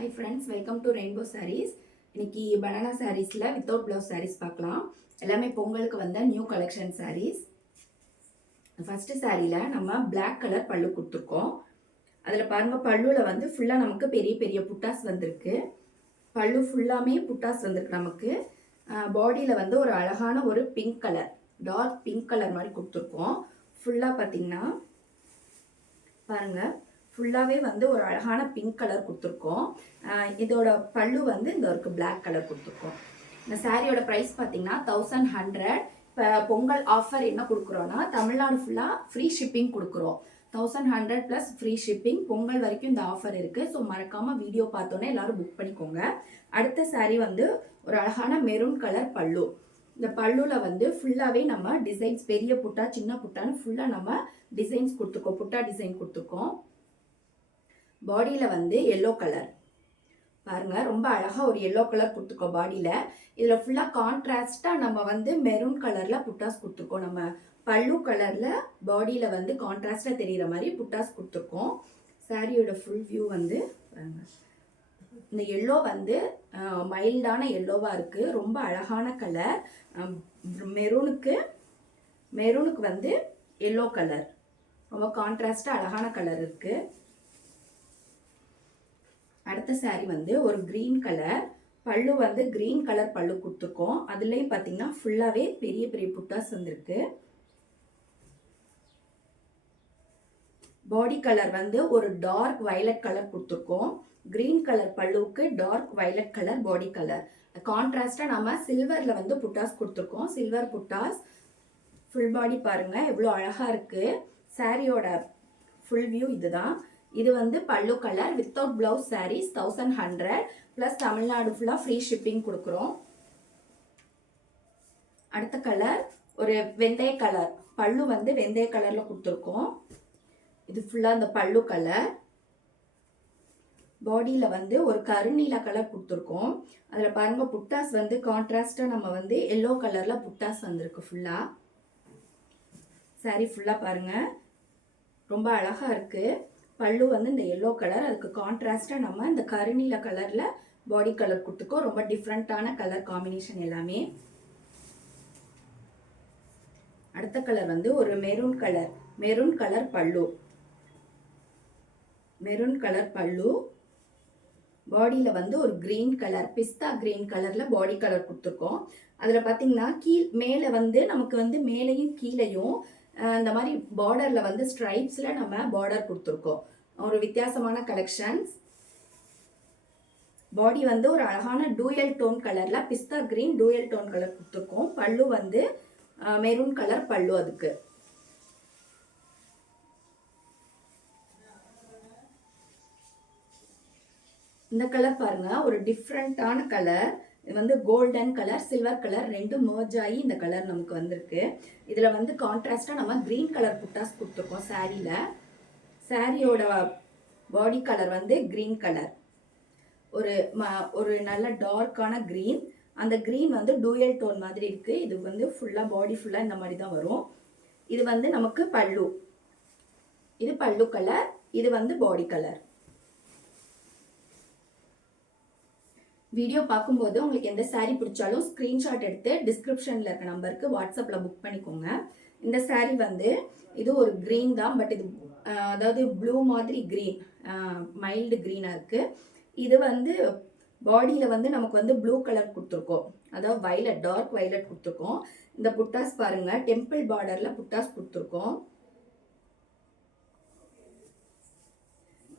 Hi friends welcome to rainbow sarees இன்னைக்கு banana சாரீஸில் without blouse saris பார்க்கலாம். எல்லாமே பொங்கலுக்கு வந்த நியூ கலெக்ஷன் சாரீஸ் ஃபஸ்ட்டு சாரியில் நம்ம பிளாக் கலர் பல்லு கொடுத்துருக்கோம். அதில் பாருங்கள் பல்லுவில் வந்து ஃபுல்லாக நமக்கு பெரிய பெரிய புட்டாஸ் வந்திருக்கு. பல்லு ஃபுல்லாமே புட்டாஸ் வந்திருக்கு நமக்கு. பாடியில் வந்து ஒரு அழகான ஒரு pink colour dark pink colour மாதிரி கொடுத்துருக்கோம். ஃபுல்லாக பார்த்தீங்கன்னா பாருங்கள் ஃபுல்லாகவே வந்து ஒரு அழகான பிங்க் கலர் கொடுத்துருக்கோம். இதோட பல்லு வந்து இந்த ஒரு பிளாக் கலர் கொடுத்துருக்கோம். இந்த சாரியோட ப்ரைஸ் பார்த்தீங்கன்னா தௌசண்ட் ஹண்ட்ரட் இப்போ பொங்கல் ஆஃபர் என்ன கொடுக்குறோன்னா தமிழ்நாடு ஃபுல்லாக ஃப்ரீ ஷிப்பிங் கொடுக்குறோம். Thousand hundred plus free shipping Pongal வரைக்கும் இந்த ஆஃபர் இருக்குது ஸோ மறக்காமல் வீடியோ பார்த்தோன்னே எல்லாரும் புக் பண்ணிக்கோங்க. அடுத்த saree வந்து ஒரு அழகான மெரூன் கலர் பல்லு. இந்த பல்லுவில் வந்து ஃபுல்லாகவே நம்ம டிசைன்ஸ் பெரிய புட்டா சின்ன புட்டான்னு ஃபுல்லாக நம்ம டிசைன்ஸ் கொடுத்துருக்கோம். புட்டா டிசைன் கொடுத்துருக்கோம். பாடியில் வந்து எல்லோ கலர் பாருங்க ரொம்ப அழகாக ஒரு எல்லோ கலர் கொடுத்துருக்கோம் பாடியில். இதில் ஃபுல்லாக கான்ட்ராஸ்டாக நம்ம வந்து மெரூன் கலரில் புட்டாஸ் கொடுத்துருக்கோம். நம்ம பல்லு கலரில் பாடியில் வந்து கான்ட்ராஸ்டாக தெரிகிற மாதிரி புட்டாஸ் கொடுத்துருக்கோம். சாரியோட ஃபுல் வியூ வந்து பாருங்கள் இந்த எல்லோ வந்து மைல்டான எல்லோவாக இருக்குது ரொம்ப அழகான கலர் மெரூனுக்கு மெரூனுக்கு வந்து எல்லோ கலர் ரொம்ப கான்ட்ராஸ்டாக அழகான கலர் இருக்குது அடுத்த saree வந்து ஒரு க்ரீன் கலர் பல்லு வந்து க்ரீன் கலர் பல்லு கொடுத்துருக்கோம். அதுலேயும் பார்த்தீங்கன்னா ஃபுல்லாகவே பெரிய பெரிய புட்டாஸ் வந்திருக்கு. பாடி கலர் வந்து ஒரு டார்க் வயலட் கலர் கொடுத்துருக்கோம். Green colour பல்லுவுக்கு dark violet colour body colour கான்ட்ராஸ்டாக நம்ம சில்வரில் வந்து புட்டாஸ் கொடுத்துருக்கோம். சில்வர் புட்டாஸ். ஃபுல் பாடி பாருங்கள் எவ்வளோ அழகாக இருக்குது சாரியோட ஃபுல் வியூ இதுதான். இது வந்து பல்லு colour without blouse sarees thousand hundred plus Tamil Nadu ஃபுல்லாக ஃப்ரீ ஷிப்பிங் கொடுக்குறோம். அடுத்த கலர் ஒரு வெந்தய கலர் பல்லு வந்து வெந்தய கலரில் கொடுத்துருக்கோம். இது ஃபுல்லாக இந்த பல்லு கலர் பாடியில் வந்து ஒரு கருநீல கலர் கொடுத்துருக்கோம். அதில் பாருங்கள் புட்டாஸ் வந்து கான்ட்ராஸ்டாக நம்ம வந்து எல்லோ கலரில் புட்டாஸ் வந்திருக்கு ஃபுல்லாக சாரி ஃபுல்லாக பாருங்கள் ரொம்ப அழகாக இருக்குது பல்லு வந்து இந்த எல்லோ கலர் அதுக்கு கான்ட்ராஸ்டாக நம்ம இந்த கருநீல கலரில் பாடி கலர் கொடுத்துருக்கோம் ரொம்ப டிஃப்ரெண்ட்டான கலர் காம்பினேஷன் எல்லாமே. அடுத்த கலர் வந்து ஒரு maroon colour maroon colour pallu. Maroon colour pallu. பாடியில் வந்து ஒரு க்ரீன் கலர் பிஸ்தா க்ரீன் கலரில் பாடி கலர் கொடுத்துருக்கோம். அதில் பார்த்தீங்கன்னா கீழ் மேலே வந்து நமக்கு வந்து மேலேயும் கீழேயும் இந்த மாதிரி பார்டரில் வந்து ஸ்ட்ரைப்ஸில் நம்ம பார்டர் கொடுத்துருக்கோம். ஒரு வித்தியாசமான கலெக்ஷன்ஸ் பாடி வந்து ஒரு அழகான டூயல் டோன் கலரில் பிஸ்தா க்ரீன் டூயல் டோன் கலர் கொடுத்துருக்கோம். பல்லு வந்து மெரூன் கலர் பல்லு அதுக்கு. இந்த கலர் பாருங்க ஒரு டிஃப்ரெண்ட்டான கலர் வந்து கோல்டன் கலர் சில்வர் கலர் ரெண்டும் மர்ஜ் ஆகி இந்த கலர் நமக்கு வந்திருக்கு. இதில் வந்து கான்ட்ராஸ்டாக நம்ம க்ரீன் கலர் புட்டாஸ் கொடுத்துருக்கோம் சாரியில் சாரியோட பாடி கலர் வந்து க்ரீன் கலர் ஒரு ம ஒரு நல்ல டார்க்கான க்ரீன் அந்த க்ரீன் வந்து டூயல் டோன் மாதிரி இருக்குது இது வந்து ஃபுல்லாக பாடி ஃபுல்லாக இந்த மாதிரி தான் வரும். இது வந்து நமக்கு பல்லு. இது பல்லு கலர் இது வந்து பாடி கலர் வீடியோ பார்க்கும்போது உங்களுக்கு எந்த சாரீ பிடிச்சாலும் ஸ்க்ரீன்ஷாட் எடுத்து டிஸ்கிரிப்ஷனில் இருக்க நம்பருக்கு வாட்ஸ்அப்பில் புக் பண்ணிக்கோங்க. இந்த சாரீ வந்து இது ஒரு க்ரீன் தான் பட் இது அதாவது ப்ளூ மாதிரி க்ரீன் மைல்டு க்ரீனாக இருக்குது இது வந்து பாடியில் வந்து நமக்கு வந்து ப்ளூ கலர் கொடுத்துருக்கோம். அதாவது வைலட் டார்க் வைலட் கொடுத்துருக்கோம். இந்த புட்டாஸ் பாருங்கள் டெம்பிள் பார்டரில் புட்டாஸ் கொடுத்துருக்கோம்.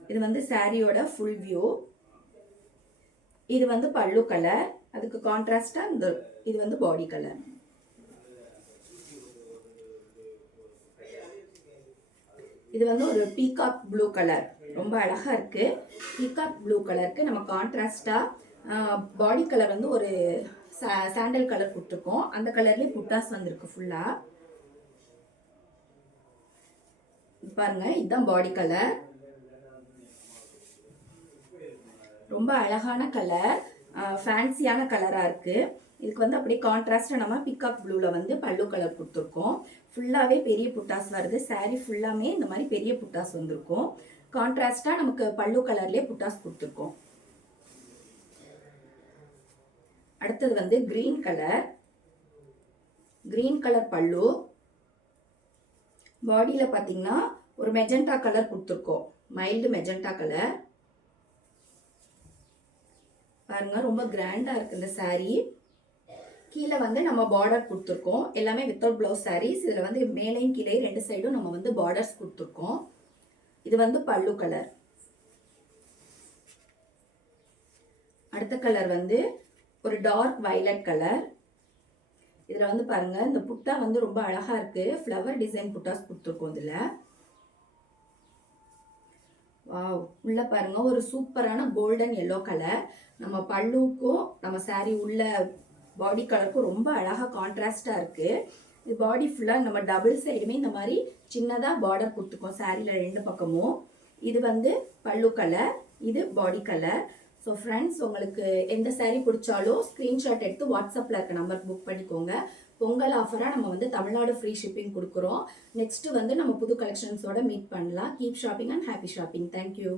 இது வந்து சாரியோட ஃபுல் வியூ இது வந்து பல்லு கலர் அதுக்கு கான்ட்ராஸ்டாக இந்த இது வந்து பாடி கலர் இது வந்து ஒரு பீகாக் ப்ளூ கலர் ரொம்ப அழகாக இருக்குது பீகாக் ப்ளூ கலருக்கு நம்ம கான்ட்ராஸ்டாக பாடி கலர் வந்து ஒரு சாண்டல் கலர் கொடுத்துருக்கோம். அந்த கலர்லேயே புட்டாஸ் வந்திருக்கு ஃபுல்லாக பாருங்க இதுதான் பாடி கலர் ரொம்ப அழகான கலர் ஃபேன்சியான கலராக இருக்குது இதுக்கு வந்து அப்படியே கான்ட்ராஸ்டாக நம்ம பிக்கப் ப்ளூவில் வந்து பல்லு கலர் கொடுத்துருக்கோம். ஃபுல்லாகவே பெரிய புட்டாஸ் வருது. சாரீ ஃபுல்லாமே இந்த மாதிரி பெரிய புட்டாஸ் வந்திருக்கும். கான்ட்ராஸ்டாக நமக்கு பல்லு கலர்லேயே புட்டாஸ் கொடுத்துருக்கோம். அடுத்தது வந்து க்ரீன் கலர் க்ரீன் கலர் பல்லு. பாடியில் பார்த்தீங்கன்னா ஒரு மெஜெண்டா கலர் கொடுத்துருக்கோம். மைல்டு மெஜெண்டா கலர் பாருங்க ரொம்ப கிராண்டா இருக்கு இந்த சாரீ கீழே வந்து நம்ம பார்டர் கொடுத்துருக்கோம். எல்லாமே வித்தவுட் ப்ளவுஸ் சாரீஸ் இதில் வந்து மேலையும் கீழே ரெண்டு சைடும் நம்ம வந்து பார்டர்ஸ் கொடுத்துருக்கோம். இது வந்து பல்லு கலர் அடுத்த கலர் வந்து ஒரு டார்க் வைலட் கலர் இதில் வந்து பாருங்கள் இந்த புட்டா வந்து ரொம்ப அழகாக இருக்குது ஃப்ளவர் டிசைன் புட்டாஸ் கொடுத்துருக்கோம் இதில். வாவ் உள்ள பாருங்க ஒரு சூப்பரான கோல்டன் எல்லோ கலர் நம்ம பல்லுக்கும் நம்ம saree உள்ள பாடி கலருக்கும் ரொம்ப அழகாக கான்ட்ராஸ்டாக இருக்குது இது பாடி ஃபுல்லாக நம்ம டபுள் சைடுமே இந்த மாதிரி சின்னதாக பார்டர் கொடுத்துக்கோம் சாரியில் ரெண்டு பக்கமும். இது வந்து பல்லு கலர் இது பாடி கலர் ஸோ ஃப்ரெண்ட்ஸ் உங்களுக்கு எந்த சாரீ பிடிச்சாலும் ஸ்க்ரீன்ஷாட் எடுத்து வாட்ஸ்அப்பில் இருக்க நம்பருக்கு புக் பண்ணிக்கோங்க. பொங்கல் ஆஃபராக நம்ம வந்து தமிழ்நாடு ஃப்ரீ ஷிப்பிங் கொடுக்குறோம். நெக்ஸ்ட்டு வந்து நம்ம புது கலெக்ஷன்ஸோட மீட் பண்ணலாம். Keep shopping and happy shopping thank you